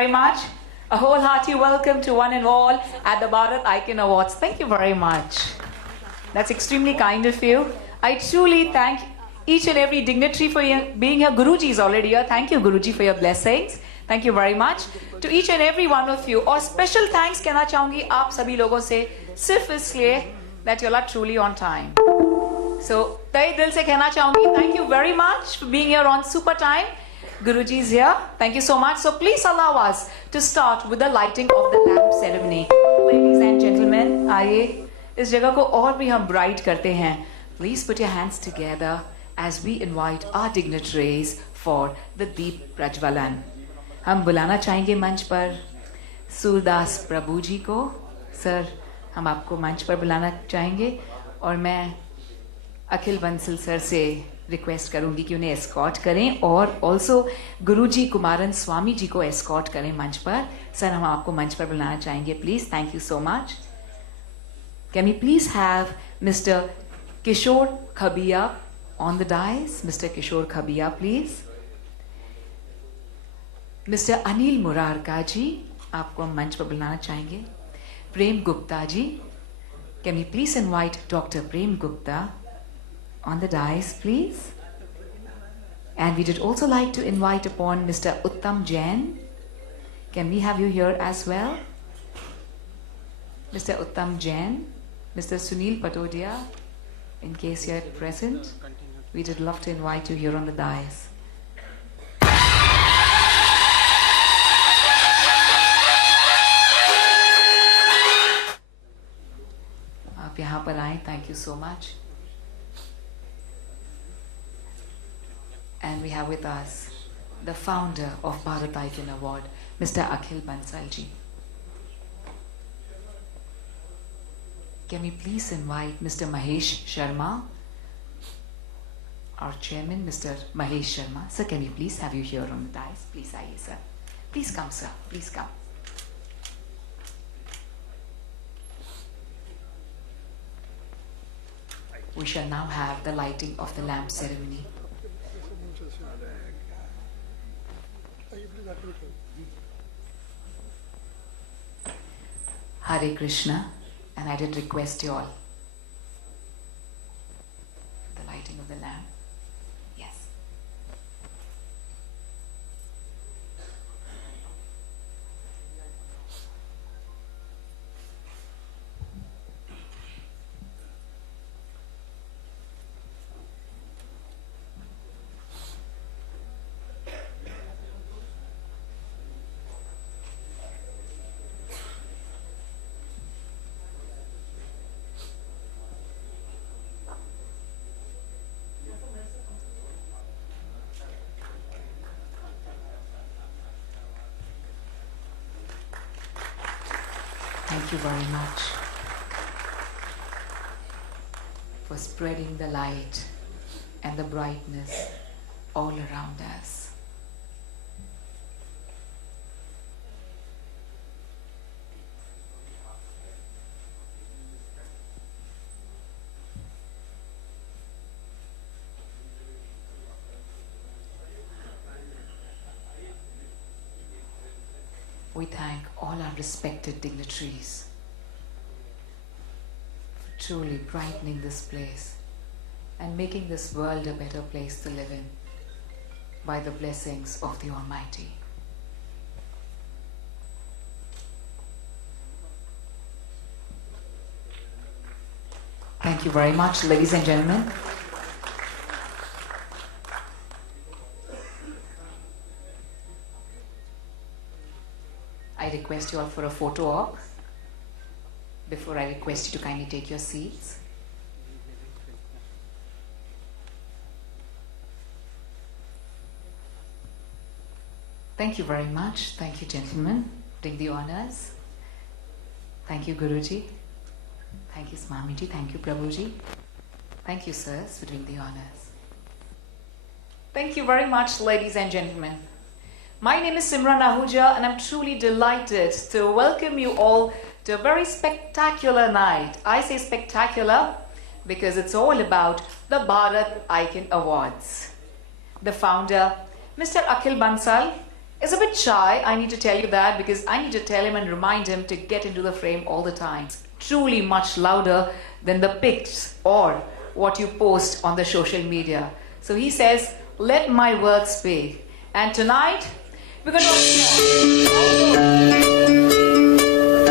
very much. A wholehearty welcome to one and all at the Bharat Icon Awards. Thank you very much. That's extremely kind of you. I truly thank each and every dignitary for being here. Guruji is already here. Thank you, Guruji, for your blessings. Thank you very much. To each and every one of you. और special thanks कहना चाहूँगी आप सभी लोगों से सिर्फ इसलिए that you are truly on time. So तहे दिल से कहना चाहूँगी thank you very much for being here on super time. Guruji is here. Thank you so much. So please allow us to start with the lighting of the lamp ceremony. Ladies and gentlemen, आइए इस जगह को और भी हम bright करते हैं. Please put your hands together as we invite our dignitaries for the Deep Prajwalan. हम बुलाना चाहेंगे मंच पर सूरदास प्रभु जी को. सर, हम आपको मंच पर बुलाना चाहेंगे और मैं अखिल बंसल सर से रिक्वेस्ट करूंगी कि उन्हें एस्कॉर्ट करें और ऑल्सो गुरुजी कुमारन स्वामी जी को एस्कॉर्ट करें मंच पर. सर, हम आपको मंच पर बुलाना चाहेंगे please. Thank you so much. Can we please have mister Kishore Khabiya on the dais. Mister Kishore Khabiya please. Mister Anil Murarka ji, आपको हम मंच पर बुलाना चाहेंगे. Prem Gupta ji, can we please invite doctor Prem Gupta on the dais, please. And we did also like to invite upon Mr. Uttam Jain. Can we have you here as well? Mr. Uttam Jain, Mr. Sunil Patodia, in case you're present, we did love to invite you here on the dais. आप यहाँ पर आए, thank you so much. And we have with us the founder of Bharat Icon Award, Mr. Akhil Bansal ji. Can we please invite Mr. Mahesh Sharma, our chairman, Mr. Mahesh Sharma. Sir, can we please have you here on the dais? Please, aye, sir. Please come, sir. Please come. We shall now have the lighting of the lamp ceremony. Hare Krishna, and I did request you all. The lighting of the lamp. Yes. Thank you very much for spreading the light and the brightness all around us. We thank all our respected dignitaries for truly brightening this place and making this world a better place to live in by the blessings of the Almighty. Thank you very much, ladies and gentlemen. I request you all for a photo op before I request you to kindly take your seats. Thank you very much. Thank you, gentlemen. Doing the honors. Thank you, Guruji. Thank you, Swamiji. Thank you, Prabhuji. Thank you, sirs, for doing the honors. Thank you very much, ladies and gentlemen. My name is Simran Ahuja, and I'm truly delighted to welcome you all to a very spectacular night. I say spectacular because it's all about the Bharat Icon Awards. The founder, Mr. Akhil Bansal, is a bit shy. I need to tell you that because I need to tell him and remind him to get into the frame all the time. It's truly much louder than the pics or what you post on the social media. So he says, let my work speak. And tonight, we're going to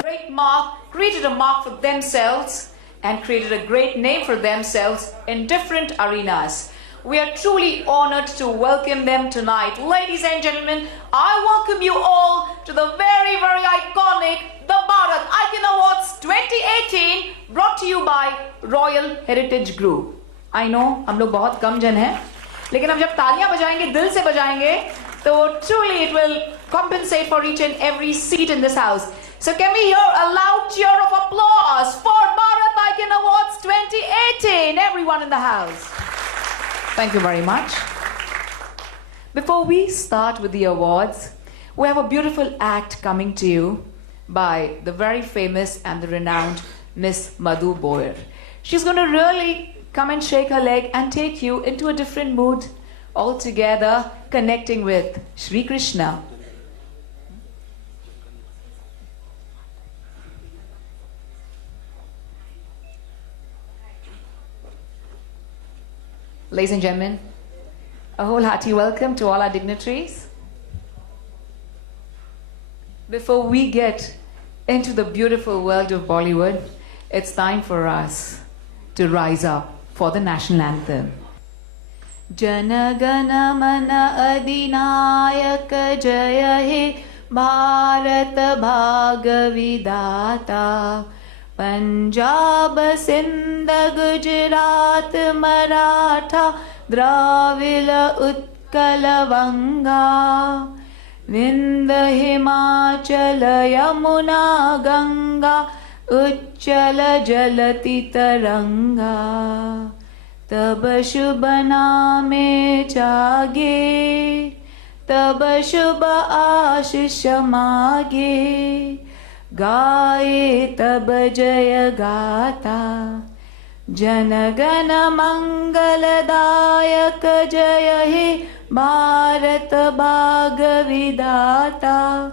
great mark, created a mark for themselves and created a great name for themselves in different arenas. We are truly honored to welcome them tonight. Ladies and gentlemen, I welcome you all to the very, very iconic The Bharat Icon Awards 2018 brought to you by Royal Heritage Group. I know, हम लोग बहुत कम जन हैं, लेकिन हम जब तालियां बजाएंगे, दिल से बजाएंगे, तो truly it will compensate for each and every seat in this house. So can we hear a loud cheer of applause for Bharat Icon Awards 2018? Everyone in the house. Thank you very much. Before we start with the awards, we have a beautiful act coming to you by the very famous and the renowned Miss Madhu Boyer. She's going to really come and shake her leg and take you into a different mood altogether, connecting with Shri Krishna. Ladies and gentlemen, a whole hearty welcome to all our dignitaries. Before we get into the beautiful world of Bollywood, it's time for us to rise up for the national anthem. Jana Gana Mana Adinayaka Jaya He Bharat Bhaga Vidata Punjab Sindh Gujarat Maratha Dravila Utkala Vanga Vindhya Himachala Yamuna Ganga Uchchala Jalati Taranga Tab Shubh Naame Jage Tab Shubh Ashish Mage Gaye Tab Jaya Gata Jana Gana Mangaladayak Jaya He Bharat Bhaga Vidata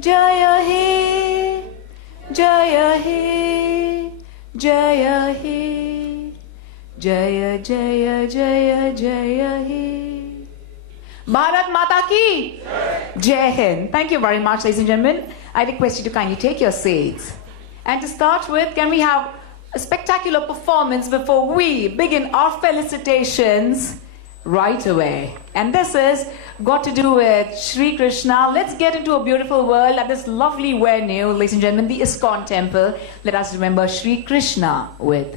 Jaya He Jaya He Jaya He Jaya Jaya Jaya Jaya He Bharat Mata Ki Jai Hind. Thank you very much, ladies and gentlemen. I request you to kindly take your seats. And to start with, can we have a spectacular performance before we begin our felicitations right away? And this is got to do with Shri Krishna. Let's get into a beautiful world at this lovely venue, ladies and gentlemen, the ISKCON temple. Let us remember Shri Krishna with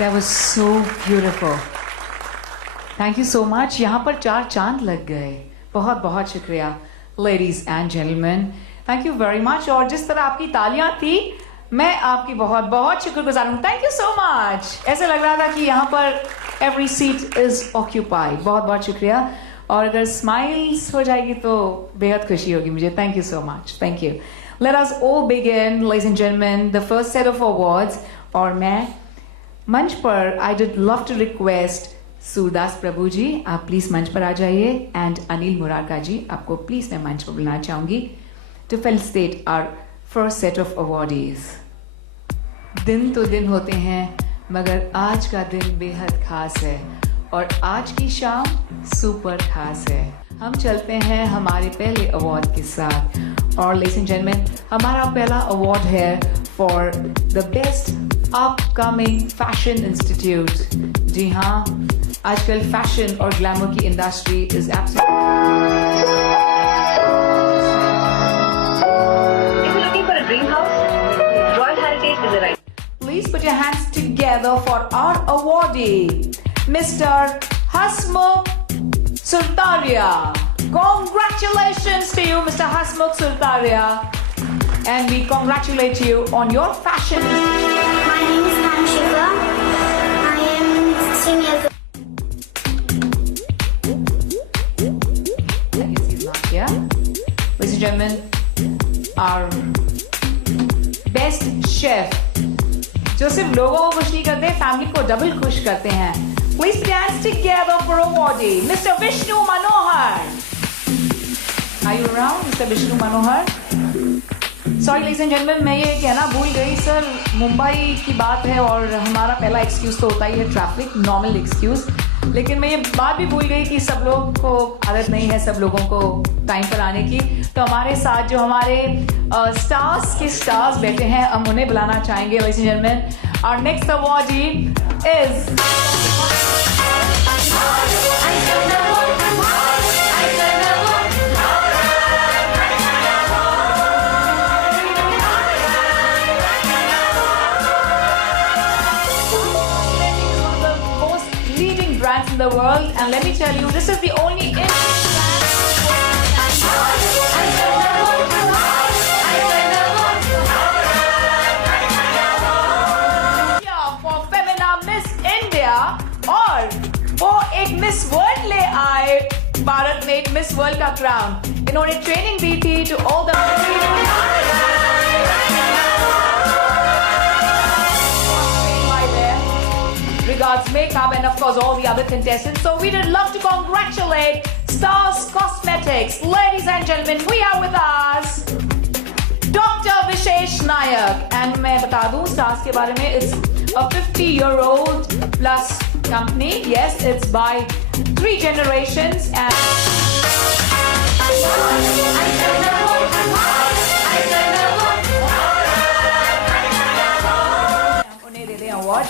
That was so beautiful. Thank you so much. यहाँ पर 4 चांद लग गए. बहुत बहुत शुक्रिया. Ladies and gentlemen, thank you very much. और जिस तरह आपकी तालियां थी, मैं आपकी बहुत बहुत शुक्रगुजार हूँ. Thank you so much. ऐसे लग रहा था कि यहाँ पर every seat is occupied. बहुत बहुत शुक्रिया. और अगर smiles हो जाएगी तो बेहद खुशी होगी मुझे. Thank you so much. Thank you. Let us all begin, ladies and gentlemen, the first set of awards. और मैं मंच पर I would love to request Surdas प्रभु जी, आप प्लीज मंच पर आ जाइए. एंड अनिल मुरारका जी, आपको प्लीज मैं मंच पर बुलाना चाहूंगी to felicitate our first set of awardees. दिन तो दिन होते हैं, मगर आज का दिन बेहद खास है और आज की शाम सुपर खास है. हम चलते हैं हमारे पहले अवार्ड के साथ. और लेडीज एंड जेंटलमैन, हमारा पहला अवार्ड है for the best upcoming fashion institute. जी हाँ, आजकल फैशन और ग्लैमर की industry is absolutely. If you're looking for a dream house, Royal Heritage is the right. Please put your hands together for our awardee, Mr. Hasmukh Sultaria. Congratulations to you, Mr. Hasmukh Sultaria. And we congratulate you on your fashion. My name is Namshika. I am 16 years old. I guess he's not here. Ladies and gentlemen, our best chef, जो सिर्फ लोगों को खुश नहीं करते, family को double खुश करते हैं. Please dance together for awardee, Mr. Vishnu Manohar. Are you around, Mr. Vishnu Manohar? Sorry, ladies and gentlemen, मैं ये कहना भूल गई सर. मुंबई की बात है और हमारा पहला एक्सक्यूज तो होता ही है ट्रैफिक, नॉर्मल एक्सक्यूज. लेकिन मैं ये बात भी भूल गई कि सब लोगों को आदत नहीं है सब लोगों को टाइम पर आने की. तो हमारे साथ जो हमारे स्टार्स के स्टार्स बैठे हैं, हम उन्हें बुलाना चाहेंगे. Ladies and gentleman, our next awardee is in the world, and let me tell you, this is the only for Femina Miss India और वो एक मिस वर्ल्ड ले आए. भारत में एक मिस वर्ल्ड का क्राउन. इन्होंने ट्रेनिंग दी थी to all the regards makeup and of course all the other contestants. So we would love to congratulate Stars Cosmetics. Ladies and gentlemen, we are with us Dr. Vishesh Nayak. And मैं बता दूं Stars के बारे में, it's a 50-year-old plus company. Yes, it's by 3 generations and उन्हें दे दें award.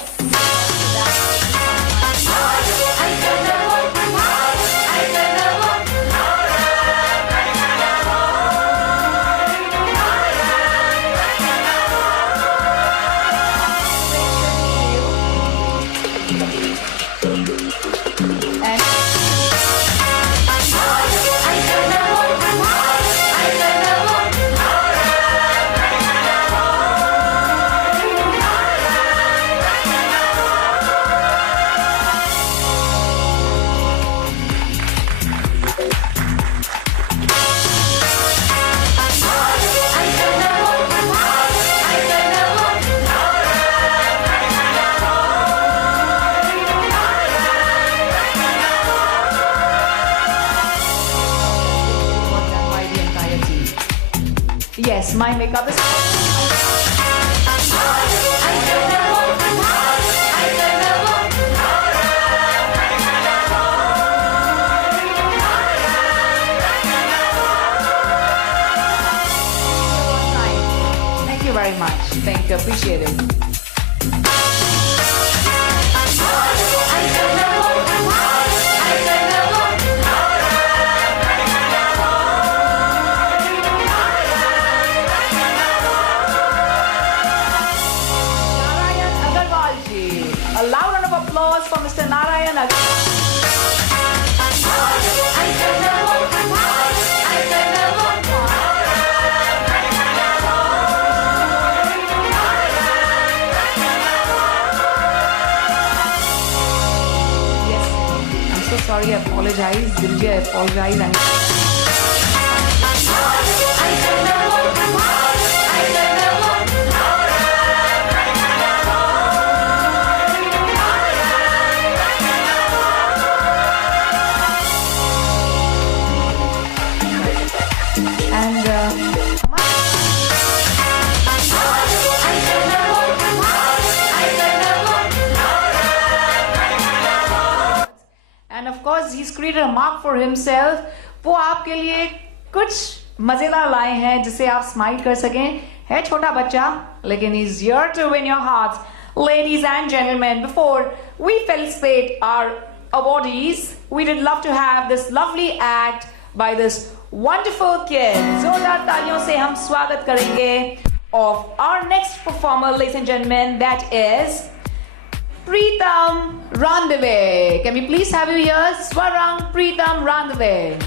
Yes, my makeup is. Thank you very much. Thank you. Appreciate it. Allow apologize. Dilji, I apologize. And of course, he's created a mark for himself. वो आपके लिए कुछ मजेदार लाए हैं जिसे आप स्माइल कर सकें. है छोटा बच्चा, लेकिन he's here to win your hearts. Ladies and gentlemen, before we felicitate our awardees, we would love to have this lovely act by this wonderful kid. जोरदार तालियों से हम स्वागत करेंगे of our next performer, ladies and gentlemen, that is Preetam Randave. Can we please have you here? Swarang Preetam Randave.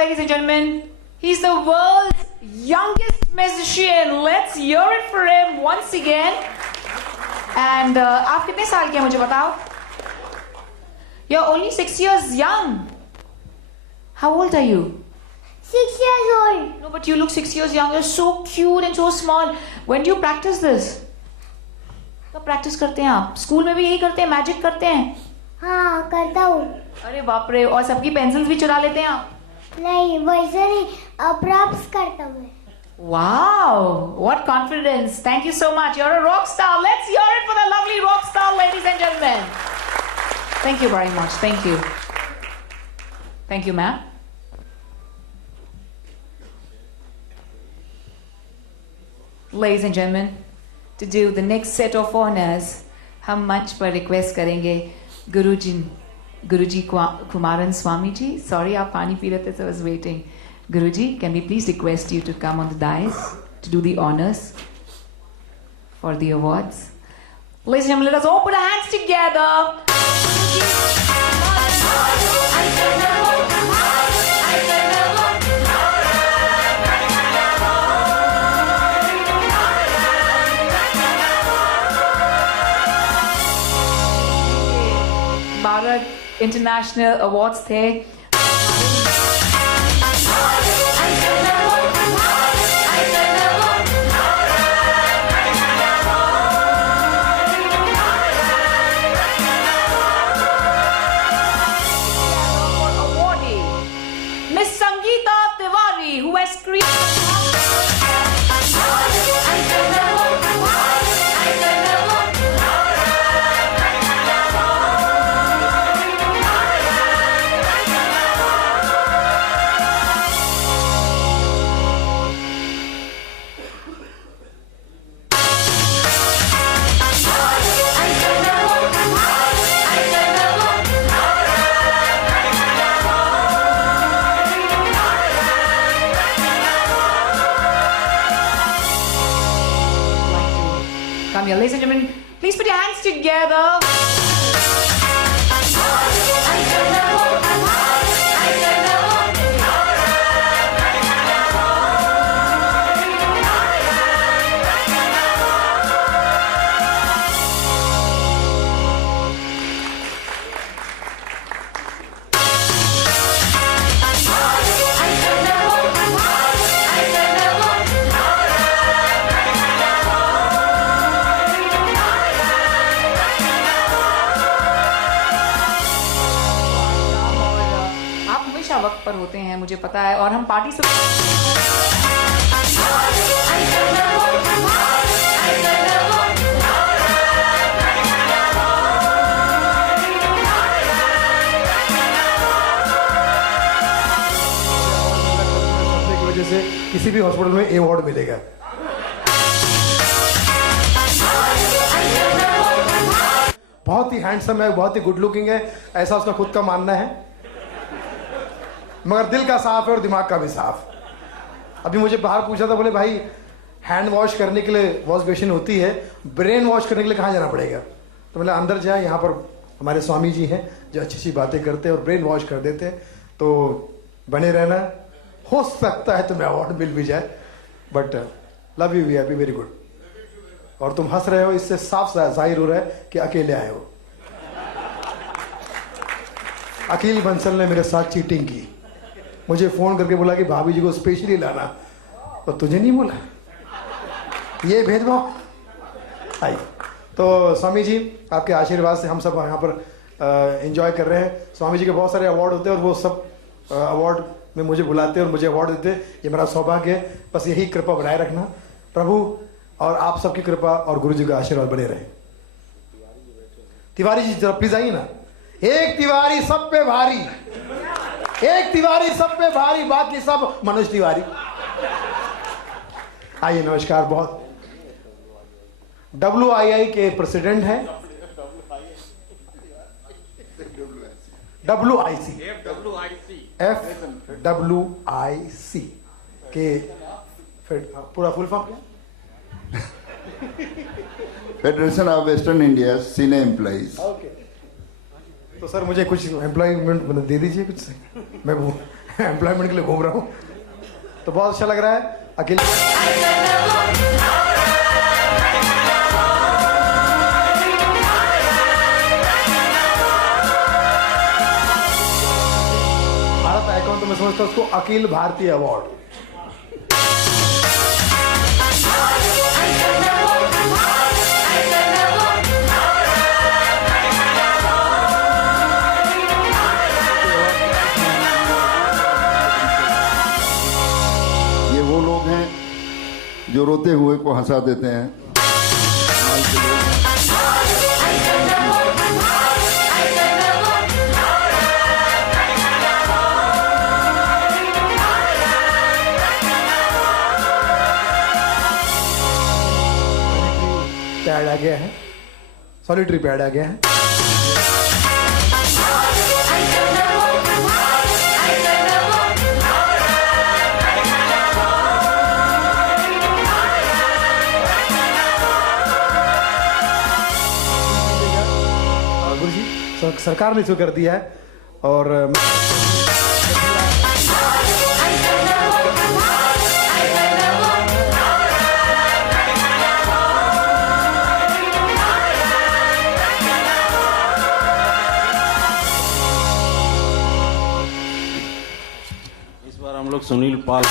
Ladies and gentlemen, he's the world's youngest musician. Let's hear it for him once again. And आप कितने साल के हैं मुझे बताओ? You're only 6 years young. How old are you? 6 years old. No, but you look 6 years young. You're so cute and so small. When do you practice this? कब practice करते हैं आप? स्कूल में भी यही करते हैं, मैजिक करते हैं? हाँ करता हूँ. अरे बाप रे, और सबकी पेंसिल्स भी चुरा लेते हैं आप? नहीं वैसे नहीं, प्रॉप्स करता हूँ. Wow, what confidence. Thank you so much. You're a rock star. Let's hear it for the lovely rock star, ladies and gentlemen. Thank you very much. Thank you. Thank you, ma'am. Ladies and gentlemen, to do the next set of honors, हम मंच पर request करेंगे Guruji Kumaran Swami ji. Sorry, आप पानी P रहे थे, so I was waiting. Guruji, can we please request you to come on the dais to do the honors for the awards? Ladies and gentlemen, let us all put our hands together. Bharat international awards थे. Miss Sangeeta Tiwari, who has created Come here, ladies and gentlemen, please put your hands together. वक्त पर होते हैं, मुझे पता है, और हम पार्टी से की वजह से किसी भी हॉस्पिटल में अवार्ड मिलेगा। बहुत ही हैंडसम है, बहुत ही गुड लुकिंग है, ऐसा उसका खुद का मानना है, मगर दिल का साफ है और दिमाग का भी साफ। अभी मुझे बाहर पूछा था, बोले भाई हैंड वॉश करने के लिए वॉश बेसिन होती है, ब्रेन वॉश करने के लिए कहाँ जाना पड़ेगा? तो बोले अंदर जाए, यहाँ पर हमारे स्वामी जी हैं जो अच्छी अच्छी बातें करते हैं और ब्रेन वॉश कर देते हैं। तो बने रहना, हो सकता है तुम्हें अवार्ड मिल भी जाए, but love you, we happy, very good. और तुम हंस रहे हो, इससे साफ जाहिर हो रहा है कि अकेले आए हो। अखिल बंसल ने मेरे साथ चीटिंग की, मुझे फोन करके बोला कि भाभी जी को स्पेशली लाना, तो तुझे नहीं बोला, ये भेदभाव। आई तो स्वामी जी आपके आशीर्वाद से हम सब यहाँ पर एंजॉय कर रहे हैं। स्वामी जी के बहुत सारे अवार्ड होते हैं और वो सब अवार्ड में मुझे बुलाते हैं और मुझे अवार्ड देते हैं, ये मेरा सौभाग्य है। बस यही कृपा बनाए रखना प्रभु, और आप सबकी कृपा और गुरु जी का आशीर्वाद बने रहे। तिवारी जी जरा प्लीज आइए ना। एक तिवारी सब पे भारी, एक तिवारी सब पे भारी, बाकी सब मनोज तिवारी। आइए, नमस्कार। बहुत WII के प्रेसिडेंट हैं, FWIC के पूरा फुल फॉर्म क्या? Federation of western India senior employees. Okay, तो सर मुझे कुछ एम्प्लॉयमेंट दे दीजिए कुछ, मैं वो एम्प्लॉयमेंट के लिए घूम रहा हूँ, तो बहुत अच्छा लग रहा है। अकेले भारत आइकॉन, तो मैं समझता हूँ उसको अखिल भारतीय अवार्ड। ये वो लोग हैं जो रोते हुए को हंसा देते हैं। पैड आ गया है, सॉलिटरी पैड आ गया है। गुरु जी सरकार ने इसको कर दिया है, और हम लोग सुनील पाल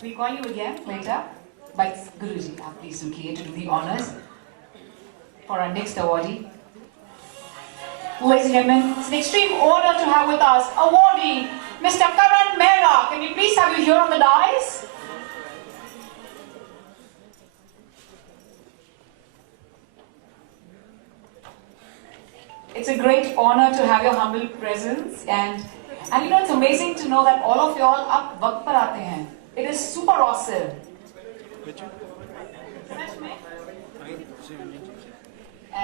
We'll call you again later, but Guruji, please do care to do the honors for our next awardee. Ladies and gentlemen, it's an extreme honor to have with us awardee Mr. Karan Mehra. Can we please have you here on the dais? It's a great honor to have your humble presence, and you know, it's amazing to know that all of you all up वक्त पर आते हैं. It is super awesome.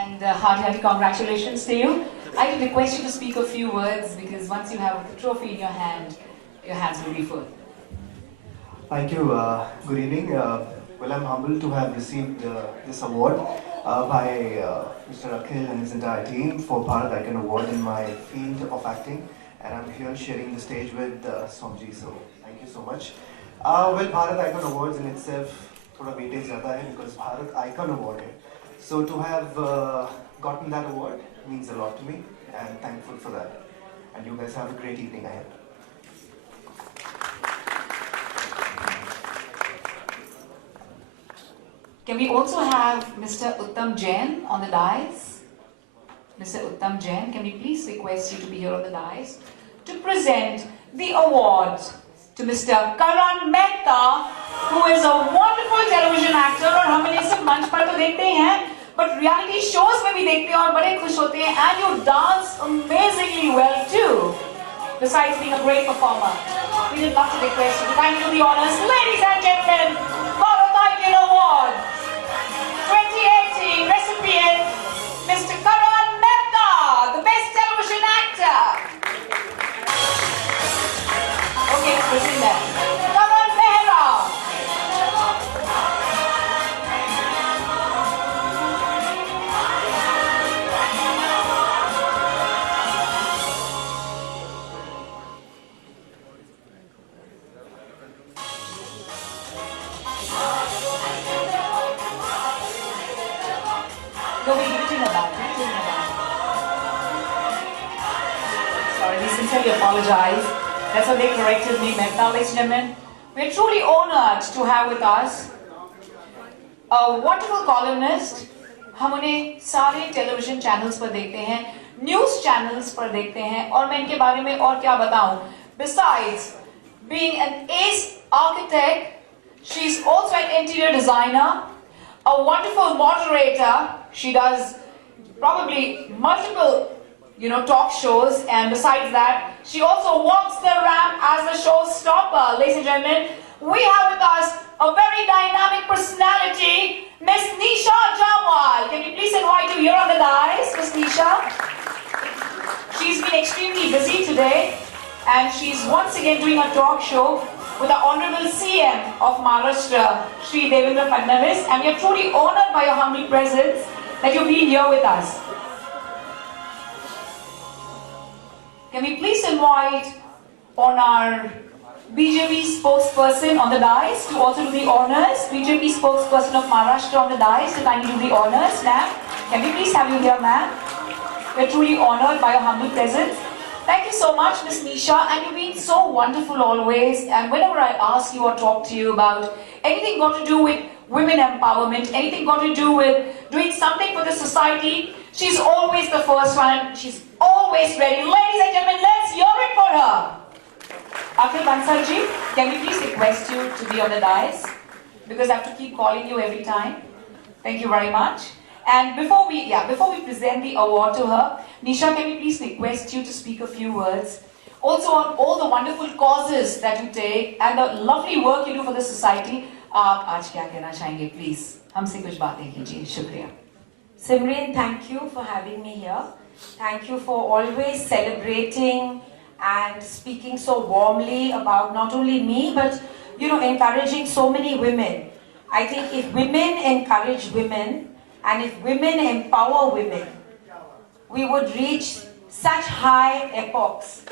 And hearty congratulations to you. I would request you to speak a few words, because once you have the trophy in your hand, your hands will be full. Thank you. Good evening. Well, I'm humbled to have received this award by Mr. Akhil and his entire team for Bharat Icon Award in my field of acting. and I'm here sharing the stage with Somji. So thank you so much. Well, Bharat Icon Awards in itself थोड़ा weightage ज़्यादा है because Bharat Icon Award है. So to have gotten that award means a lot to me, and thankful for that. And you guys have a great evening ahead. Can we also have Mr. Uttam Jain on the dais? Mr. Uttam Jain, can we please request you to be here on the dais to present the award to Mr. Karan Mehta, who is a wonderful television actor और हम इन्हें सिर्फ मंच पर तो देखते ही हैं, but reality shows में भी देखते हैं और बड़े खुश होते हैं, and you dance amazingly well too, besides being a great performer. We would love to request you to kindly do the honors, ladies and gentlemen, Bharat Icon Award 2018 recipient, Mr. Karan Mehta, the best television actor. Okay, who's in there? Karan Mehra. No, we give it in the back. Give it in the back. Sorry, we sincerely apologize. That's how they corrected me, Mehta, ladies and gentlemen. We're truly honored to have with us a wonderful columnist. हम उन्हें सारे television channels पर देखते हैं, news channels पर देखते हैं, और मैं इनके बारे में और क्या बताऊं? Besides being an ace architect, she's also an interior designer, a wonderful moderator. She does probably multiple, talk shows, and besides that, she also walks the ramp as a showstopper. Ladies and gentlemen, we have with us a very dynamic personality, Miss Nisha Jamwal. Can you please invite you here on the dais, Miss Nisha? She's been extremely busy today, and she's once again doing a talk show with the Honorable CM of Maharashtra, Shri Devendra Fadnavis, and we are truly honored by your humble presence that you've been here with us. Can we please invite on our BJP spokesperson on the dais to also do the honors? BJP spokesperson of Maharashtra on the dais to kindly do the honors, ma'am. Can we please have you here, ma'am? We're truly honored by your humble presence. Thank you so much, Ms. Nisha, and you've been so wonderful always. And whenever I ask you or talk to you about anything got to do with women empowerment, anything got to do with doing something for the society, she's always the first one, and she's always ready. Ladies and gentlemen, let's hear it for her. Akhil Bansalji, can we please request you to be on the dais? Because I have to keep calling you every time. Thank you very much. And before we present the award to her, Nisha, can we please request you to speak a few words? Also on all the wonderful causes that you take and the lovely work you do for the society. आप आज क्या कहना चाहेंगे, please? हमसे कुछ बातें कीजिए. शुक्रिया. Simran, thank you for having me here. Thank you for always celebrating and speaking so warmly about not only me, but encouraging so many women. I think if women encourage women and if women empower women, we would reach such high epochs,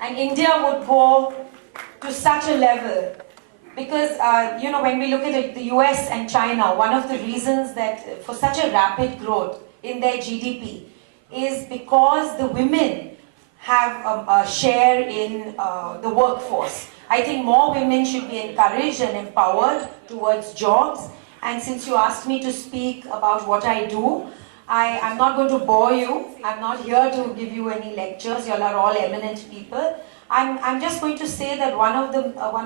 and India would go to such a level. Because, when we look at it, the US and China, one of the reasons that for such a rapid growth in their GDP is because the women have a share in the workforce. I think more women should be encouraged and empowered towards jobs. And since you asked me to speak about what I do, I'm not going to bore you. I'm not here to give you any lectures. You all are all eminent people. I'm just going to say that one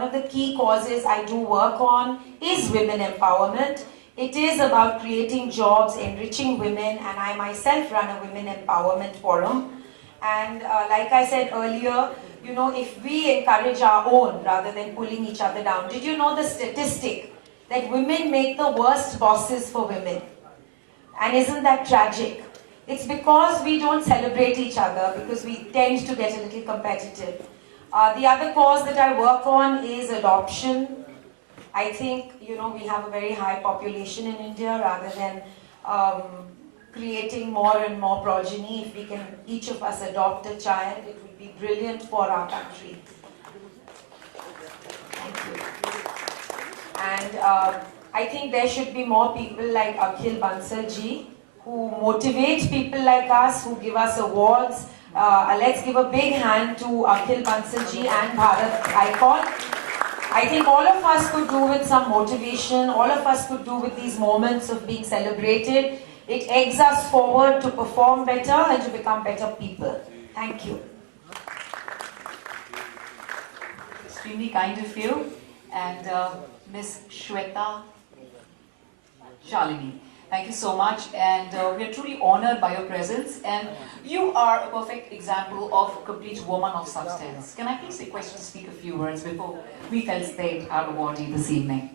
of the key causes I do work on is women empowerment. It is about creating jobs, enriching women, and I myself run a women empowerment forum. And like I said earlier, if we encourage our own rather than pulling each other down, did you know the statistic that women make the worst bosses for women? And isn't that tragic? It's because we don't celebrate each other, because we tend to get a little competitive. The other cause that I work on is adoption. I think, we have a very high population in India rather than creating more and more progeny. If we can, each of us adopt a child, it would be brilliant for our country. Thank you. And I think there should be more people like Akhil Bansal ji, who motivate people like us, who give us awards. Let's give a big hand to Akhil Bansal ji and Bharat Icon. I think all of us could do with some motivation, all of us could do with these moments of being celebrated. It eggs us forward to perform better and to become better people. Thank you. Extremely kind of you. And Miss Shweta Shalini, thank you so much. And we are truly honored by your presence. And you are a perfect example of a complete woman of substance. Can I please request you to speak a few words before we felicitate our awardee this evening?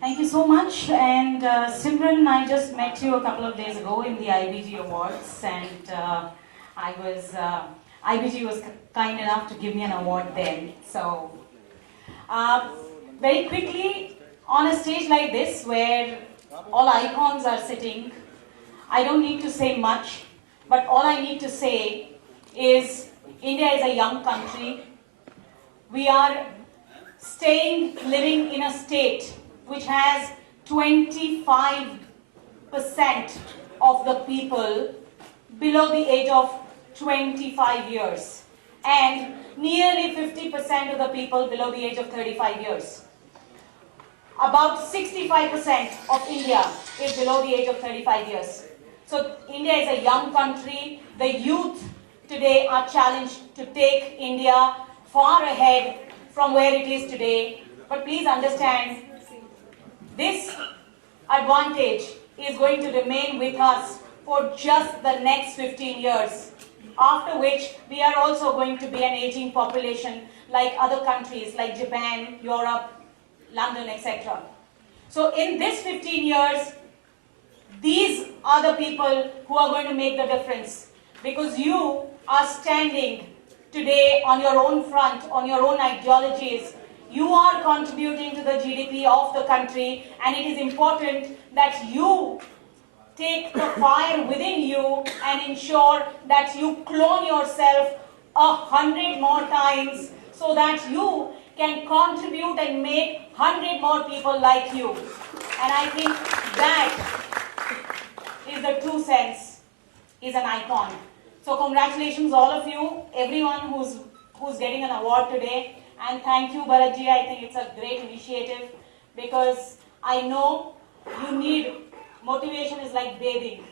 Thank you so much. And Simran, I just met you a couple of days ago in the IBG Awards, and IBG was kind enough to give me an award then. So, very quickly, on a stage like this, where all icons are sitting, I don't need to say much, but all I need to say is India is a young country. We are living in a state which has 25% of the people below the age of 25 years and nearly 50% of the people below the age of 35 years. About 65% of India is below the age of 35 years. So India is a young country. The youth today are challenged to take India far ahead from where it is today. But please understand, this advantage is going to remain with us for just the next 15 years, after which we are also going to be an aging population like other countries like Japan, Europe, London, etc. So in this 15 years, these are the people who are going to make the difference, because you are standing today on your own front, on your own ideologies. You are contributing to the GDP of the country, and it is important that you take the fire within you and ensure that you clone yourself 100 more times so that you can contribute and make 100 more people like you. And I think that is the true sense, is an icon. So congratulations all of you, everyone who's getting an award today. And thank you, Bharatji. I think it's a great initiative, because I know you need, motivation is like bathing.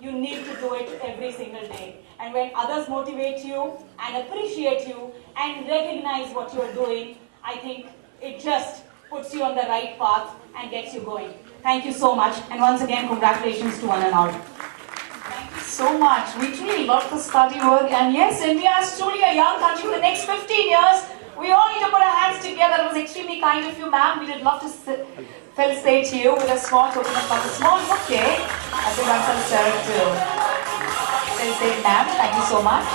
You need to do it every single day. And when others motivate you and appreciate you and recognize what you're doing, I think it just puts you on the right path and gets you going. Thank you so much. And once again, congratulations to one and all. Thank you so much. We truly love the study work. And yes, India is truly a young country. For the next 15 years, we all need to put our hands together. It was extremely kind of you, ma'am. We would love to felicitate you with a small token of love, a small bouquet. I think I'm going to felicitate ma'am. Thank you so much.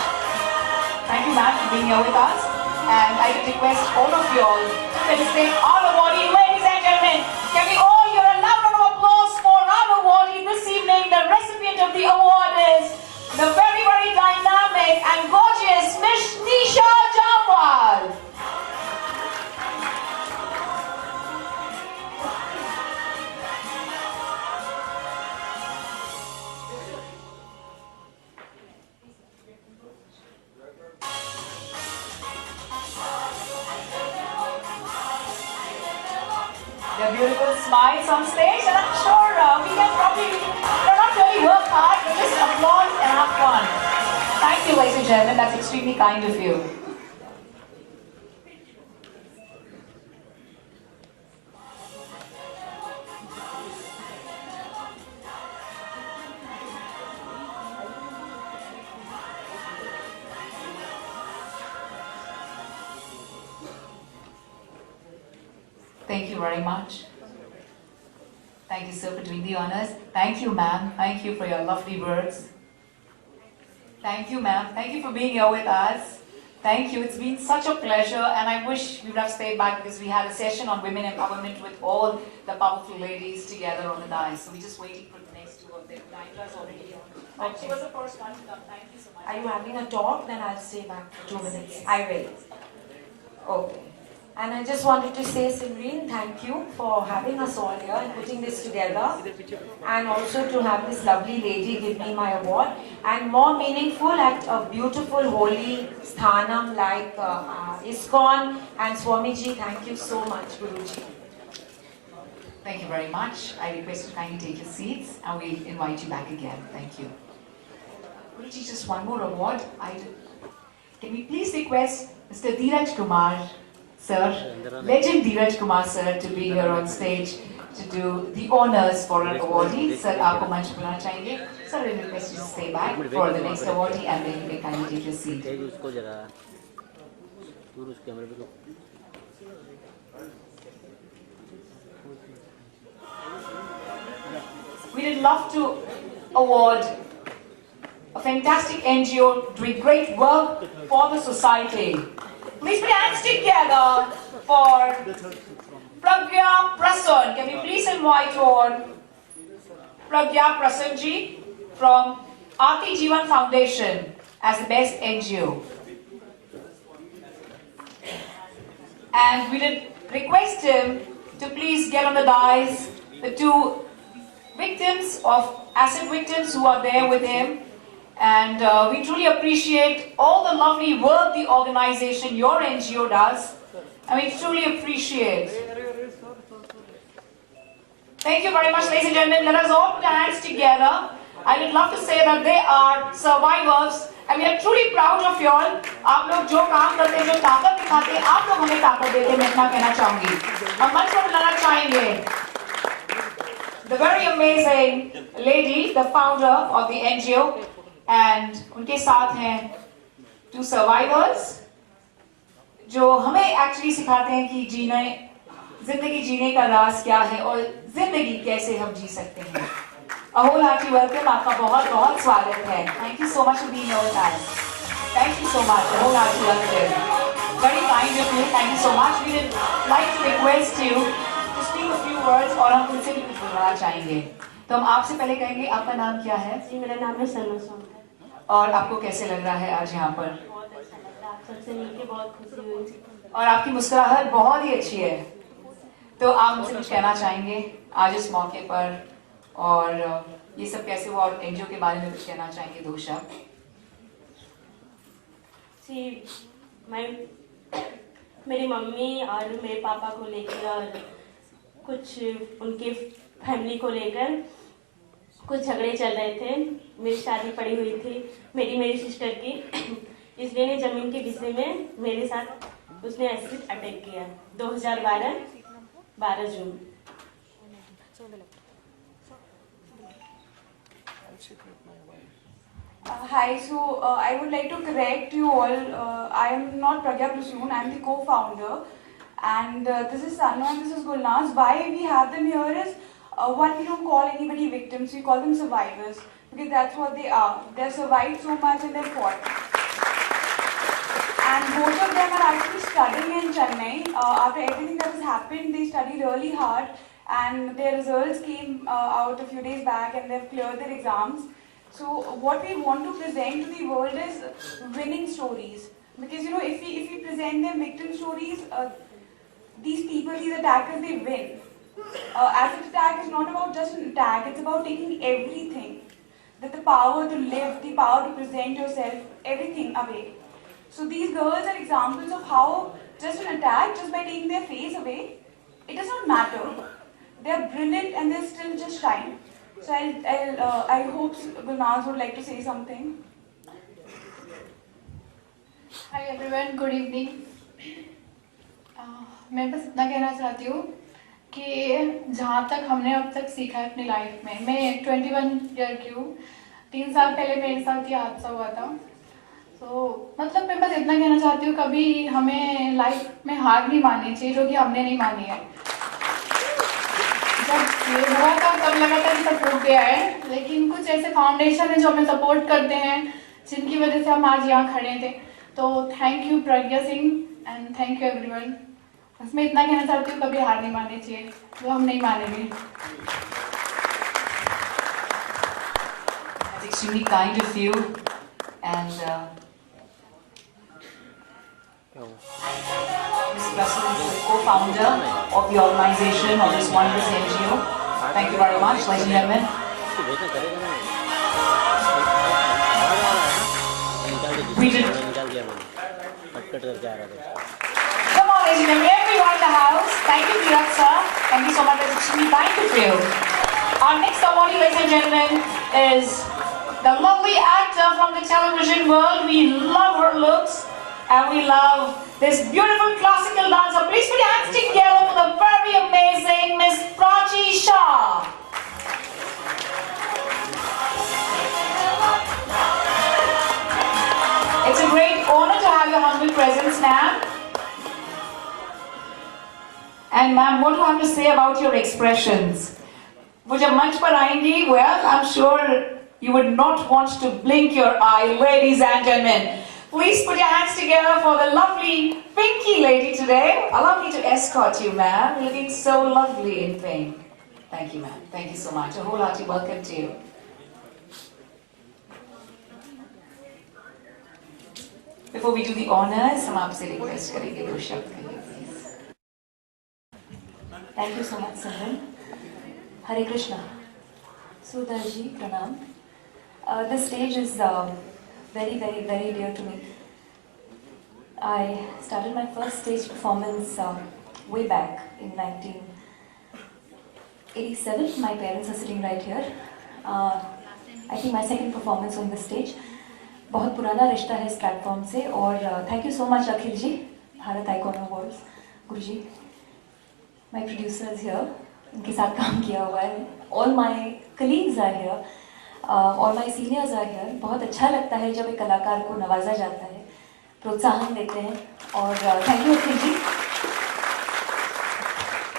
Thank you, ma'am, for being here with us. And I would request all of you all to felicitate our awardee. Ladies and gentlemen, can we all hear a loud round of applause for our awardee this evening? The recipient of the award is the very, very dynamic and gorgeous Miss Nisha Jawal. Their beautiful smiles on stage, and I'm sure we can probably not really work hard, but just applaud and have fun. Thank you, ladies and gentlemen. That's extremely kind of you. Thank you very much. Thank you, sir, for doing the honors. Thank you, ma'am. Thank you for your lovely words. Thank you, ma'am. Thank you for being here with us. Thank you. It's been such a pleasure, and I wish we would have stayed back, because we had a session on women empowerment with all the powerful ladies together on the dais. So we're just waiting for the next two. Nidra's already on. And she was the first one to come. Thank you so much. Are you having a talk? Then I'll stay back for 2 minutes. I will. Okay. And I just wanted to say, Simreen, thank you for having us all here and putting this together. And also to have this lovely lady give me my award. And more meaningful at a beautiful holy sthanam like ISKCON and Swamiji. Thank you so much, Guruji. Thank you very much. I request you kindly take your seats and we'll invite you back again. Thank you. Guruji, just one more award. Can we please request Mr. Dheeraj Kumar, sir, legend Dheeraj Kumar, sir, to be here on stage to do the honors for an awardee. Sir, आपको मंच पर बुलाना चाहेंगे. Sir, I request you to stay back for the next awardee and then you can kindly take your seat. उसको जरा दूर उस कैमरे पे. We would love to award a fantastic NGO doing great work for the society. Please put your hands together for Pragya Prasan. Can we please invite on Pragya Prasan ji from Aarti Jeevan Foundation as the best NGO. And we did request him to please get on the dais, the two victims of acid victims who are there with him. And we truly appreciate all the lovely work the organization, your NGO does. And we truly appreciate. Thank you very much, ladies and gentlemen. Let us all put our hands together. I would love to say that they are survivors. And we are truly proud of you all. आप लोग जो काम करते हैं, जो ताकत दिखाते हैं, आप लोग हमें ताकत देते हैं, मैं इतना कहना चाहूँगी. हम मंच पर बुलाना चाहेंगे the very amazing lady, the founder of the NGO, and उनके साथ हैं two survivors, जो हमें actually सिखाते हैं कि जिंदगी जीने का राज क्या है और जिंदगी कैसे हम जी सकते हैं. A wholehearty welcome, आपका बहुत स्वागत है. Thank you so much for being here with us. Thank you so much. A wholehearty welcome. Very kind of you. Thank you so much. We would like to request you to speak a few words और हम उनसे भी कुछ बोलना चाहेंगे. तो हम आपसे पहले कहेंगे आपका नाम क्या है? जी, मेरा नाम है सलमा सोम. और आपको कैसे लग रहा है आज यहाँ पर? बहुत अच्छा लग रहा है. आप सबसे मिलके बहुत खुशी हुई. और आपकी मुस्कुराहट बहुत ही अच्छी है. तो आप मुझसे कुछ कहना चाहेंगे आज इस मौके पर और ये सब कैसे हुआ और एनजीओ के बारे में कुछ कहना चाहेंगे दो शब्द? जी, मैं मेरी मम्मी और मेरे पापा को लेकर और कुछ उनके फैमिली को लेकर कुछ झगड़े चल रहे थे. मेरी शादी पड़ी हुई थी मेरी सिस्टर की, इसलिए ने ज़मीन के विषय में मेरे साथ उसने एसिड अटैक किया 2012 जून. Hi, so I would like to correct you all. I am not Pragya Prasoon, I am the co-founder. And this is Sanu and this is Gulnaz. Why we have them here is, one, we don't call anybody victims, we call them survivors. Because that's what they are. They have survived so much and they've fought. And both of them are actually studying in Chennai. After everything that has happened, they studied really hard. And their results came out a few days back and they've cleared their exams. So what we want to present to the world is winning stories. Because if we present them victim stories, these people, these attackers, they win. Acid attack is not about just an attack, it's about taking everything. That the power to live, the power to present yourself, everything away. So these girls are examples of how just an attack, just by taking their face away, it does not matter. They are brilliant and they still just shine. So I hope Gulnaz would like to say something. Hi everyone, good evening. मैं बस इतना कहना चाहती हूँ कि जहाँ तक हमने अब तक सीखा है अपनी लाइफ में, मैं 21 ईयर की हूँ. 3 साल पहले मेरे साथ ये हादसा हुआ था. तो मतलब मैं बस इतना कहना चाहती हूँ, कभी हमें लाइफ में हार नहीं माननी चाहिए, जो कि हमने नहीं मानी है. जब ये हुआ था तब लगा था कि सब टूट गया है, लेकिन कुछ ऐसे फाउंडेशन है जो हमें सपोर्ट करते हैं, जिनकी वजह से हम आज यहाँ खड़े थे. तो thank you Pragya Singh and thank you everyone. बस मैं इतना कहना चाहती हूँ, कभी हार नहीं माननी चाहिए, वो हम नहीं मानेंगे. extremely kind of you. And Ms. Russell is the co-founder of the organization of this wondrous NGO. Thank you very much, ladies and gentlemen. We did. Come on, ladies and gentlemen, everyone in the house. Thank you, Virat sir. Thank you so much. That's extremely kind of you. Our next awardee, ladies and gentlemen, is the lovely actor from the television world. We love her looks and we love this beautiful classical dancer. Please put your hands together for the very amazing Miss Prachi Shah. It's a great honor to have your humble presence, ma'am. And ma'am, what do you have to say about your expressions? वो जब मंच पर आएंगी, well, I'm sure you would not want to blink your eye, ladies and gentlemen. Please put your hands together for the lovely pinky lady today. Allow me to escort you, ma'am. You're looking so lovely in pink. Thank you, ma'am. Thank you so much. A wholehearted welcome to you. Before we do the honors, हम आपसे request करेंगे 2 शब्द कहिए, please. Thank you so much, Simran. Hare Krishna. Sudaji, pranam. This stage is very, very, very dear to me. I started my first stage performance way back in 1987. My parents are sitting right here. I think my second performance on this stage. बहुत पुराना रिश्ता है इस platform से और thank you so much Akhil ji, Bharat icon awards, गुरु जी, माई producers here, इनके साथ काम किया हुआ है, all my colleagues are here, all my seniors are here. बहुत अच्छा लगता है जब एक कलाकार को नवाजा जाता है, प्रोत्साहन देते हैं और थैंक यू अखिल जी।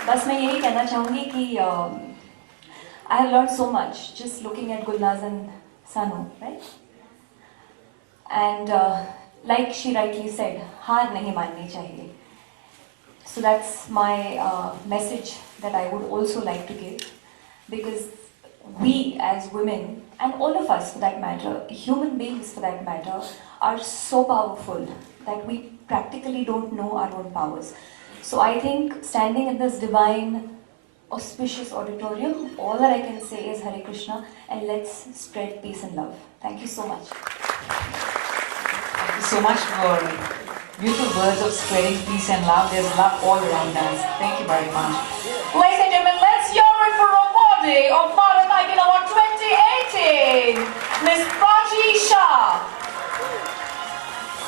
बस मैं यही कहना चाहूँगी कि I have learn so much just looking at Gulnaz and सानू, right? And like she rightly said, हार नहीं माननी चाहिए. So that's my message that I would also like to give, because we as women, and all of us for that matter, human beings for that matter, are so powerful that we practically don't know our own powers. So I think standing in this divine, auspicious auditorium, all that I can say is Hare Krishna, and let's spread peace and love. Thank you so much. Thank you so much for beautiful words of spreading peace and love. There's love all around us. Thank you very much. Ladies and gentlemen, let's hear it for awardee of Bharat Icon Award 2018, Miss Prachi Shah.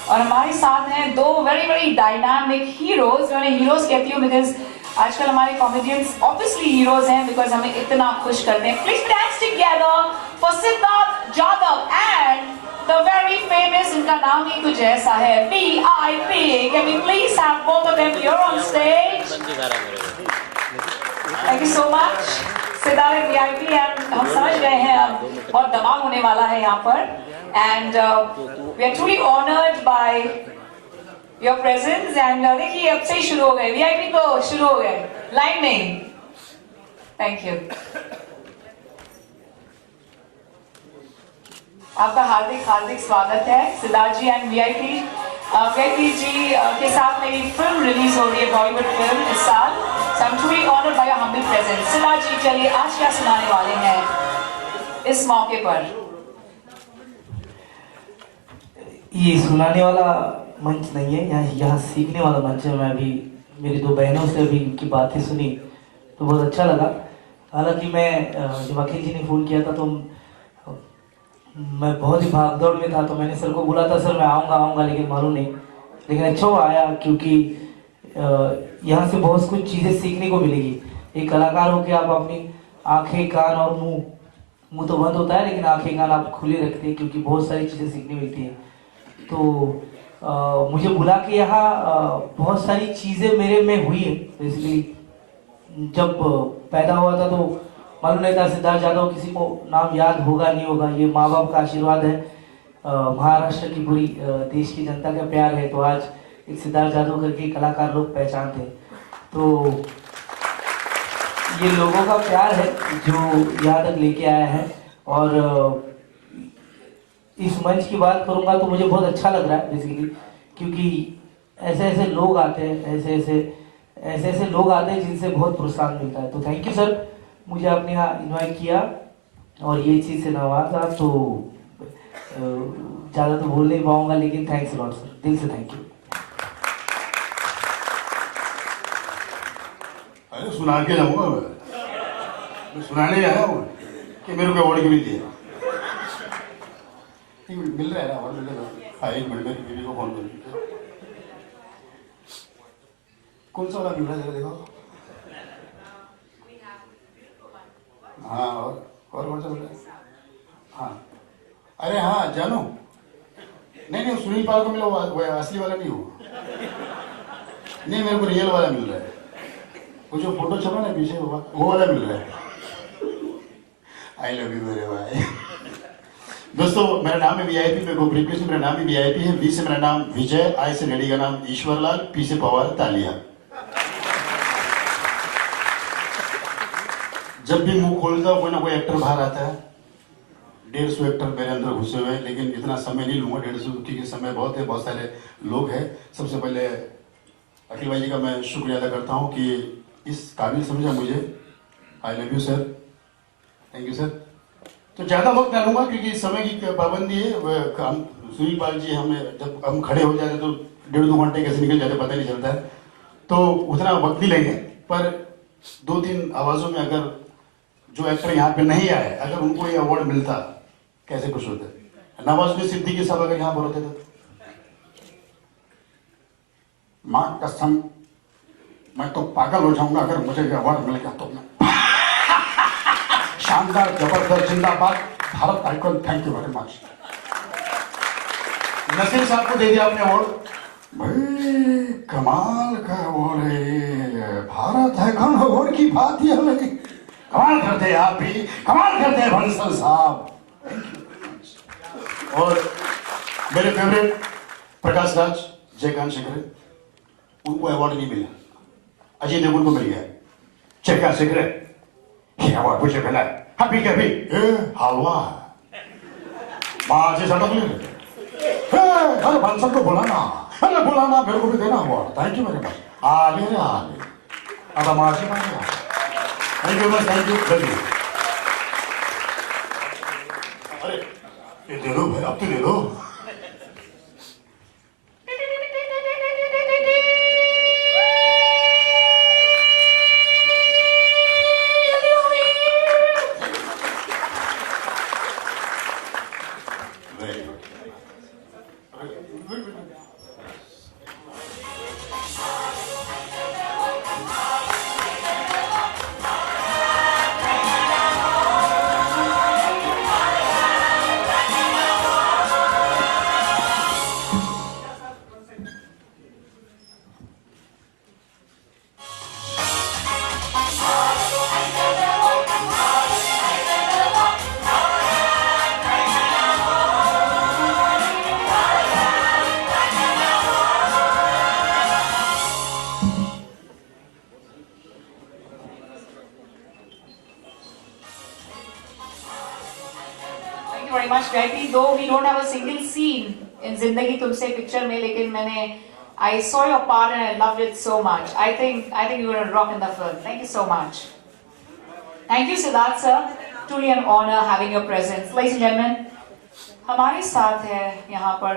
और हमारे साथ हैं 2 very very dynamic heroes. मैं उन्हें heroes कहती हूँ because आजकल हमारे comedians obviously heroes हैं because हमें इतना खुश करते हैं. Please put hands together for Siddharth Jadhav and the very famous, इनका नाम ही कुछ ऐसा है, VIP. Can we please have both of them here on stage? Thank you so much. Siddharth VIP, and हम समझ गए हैं अब बहुत धमाल होने वाला है यहाँ पर. And we are truly honored by your presence. And देखिए अब से ही शुरू हो गए, VIP तो शुरू हो गए, लाइन में. Thank you. आपका हार्दिक हार्दिक स्वागत है. सिद्धार्थ जी एंड वीआईपी जी के साथ मेरी फिल्म रिलीज हो रही है, बॉलीवुड फिल्म इस साल. So I'm truly honored by your humble presence. Siddharth जी, चलिए आज क्या सुनाने वाले हैं इस मौके पर? ये सुनाने वाला मंच नहीं है, यहाँ सीखने वाला मंच है. मैं अभी मेरी 2 बहनों से अभी इनकी बातें सुनी तो बहुत अच्छा लगा. हालांकि मैं जब अखिल जी ने फ़ोन किया था तो मैं बहुत ही भाग दौड़ में था, तो मैंने सर को बोला था सर मैं आऊँगा, लेकिन मालूम नहीं. लेकिन अच्छा वो आया, क्योंकि यहाँ से बहुत कुछ चीज़ें सीखने को मिलेगी. एक कलाकार हो के आप अपनी आंखें, कान और मुंह तो बंद होता है, लेकिन आंखें कान आप खुले रखते हैं, क्योंकि बहुत सारी चीज़ें सीखने मिलती हैं. तो मुझे बुला के यहाँ बहुत सारी चीज़ें मेरे में हुई है. बेसिकली जब पैदा हुआ था तो मालूम नहीं था सिद्धार्थ जाधव किसी को नाम याद होगा नहीं होगा. ये माँ बाप का आशीर्वाद है, महाराष्ट्र की पूरी देश की जनता का प्यार है. तो आज एक सिद्धार्थ जाधव करके कलाकार लोग पहचानते हैं. तो ये लोगों का प्यार है जो यहाँ तक लेके आया है. और इस मंच की बात करूंगा तो मुझे बहुत अच्छा लग रहा है बेसिकली, क्योंकि ऐसे ऐसे लोग आते हैं, ऐसे ऐसे लोग आते हैं जिनसे बहुत प्रोत्साहन मिलता है। तो थैंक यू सर, मुझे आपने यहाँ इन्वाइट किया और ये चीज़ से नवाजा। तो ज़्यादा तो बोल नहीं पाऊंगा, लेकिन थैंक्स लॉट सर, दिल से थैंक यू। अरे सुना के जाऊंगा मैं सुनाने आया हूँ कि मेरे को अवार्ड क्यों नहीं दिया। मिल रहा है ना अवार्ड, मिल रहा है। हाँ, एक मिनट मेरी बीवी को फोन कर, कौन सा वाला मिल रहा है जरा देखो। हाँ, और कौन सा मिल रहा है? हाँ, अरे हाँ जानू, नहीं सुनील पाल को मिला, वो असली वाला नहीं हो, नहीं मेरे को रियल वाला मिल रहा है। वो जो फोटो छपा ना पीछे वो वाला मिल रहा है। आई लव यू मेरे भाई। दोस्तों मेरा नाम है वीआईपी, मेरे को प्रीप्लेस मेरा नाम भी वीआईपी है। वी से मेरा नाम विजय, आई से लेडी का नाम ईश्वरलाल, पी से पवार तालिया। जब भी मुंह खोलता हूं कोई ना कोई एक्टर बाहर आता है। 150 एक्टर मेरे अंदर घुसे हुए हैं, लेकिन इतना समय नहीं लूंगा 150, क्योंकि समय बहुत है, बहुत सारे लोग हैं। सबसे पहले अखिल भाई जी का मैं शुक्रिया अदा करता हूं कि इस काबिल समझा मुझे। I love you sir, thank you sir. तो ज़्यादा वक्त ना लूँगा क्योंकि समय की पाबंदी है। हम सुनील पाल जी, हमें जब हम खड़े हो जाते तो 1.5-2 घंटे कैसे निकल जाते पता नहीं चलता है, तो उतना वक्त ही लेंगे। पर 2-3 आवाज़ों में अगर जो एक्टर यहाँ पे नहीं आए, अगर उनको ये अवार्ड मिलता, कैसे खुश होते। नवाजुद्दीन सिद्दीकी साहब अगर यहाँ पर होते तो माँ कसम मैं तो पागल हो जाऊंगा अगर मुझे ये अवार्ड मिल गया तो। शानदार, जबरदस्त, जिंदाबाद Bharat icon, thank you very much. Naseer साहब को दे दिया आपने अवार्ड, भाई कमाल का अवार्ड है। भारत आइकॉन अवार्ड की बात ही अलग है। कमाल करते हैं आप भी, कमाल करते हैं बंसल साहब, थैंक यू। और मेरे फेवरेट प्रकाश राज, जयकांत शेखर, उनको अवार्ड नहीं मिला, अजय देवगन को मिल गया। जयकांत शेखर ये अवार्ड मुझे मिला है, अभी के अभी हलवा माँ जी सटक ले। अरे बंसल को बुलाना, अरे बुलाना, मेरे को भी देना award, thank you very much. आले रे आले, अब माँ जी मांगे, थैंक यू बस, थैंक यू, लव यू। अरे ये दे दो भाई, अब तो दे दो। very much, Gayatri. Though we don't have a single scene in Zindagi Tumse picture में, लेकिन I saw your part and I loved it so much. I think you were a rock in the film. Thank you so much. Thank you, Siddharth sir. Truly an honor having your presence, ladies and gentlemen. हमारे साथ है यहाँ पर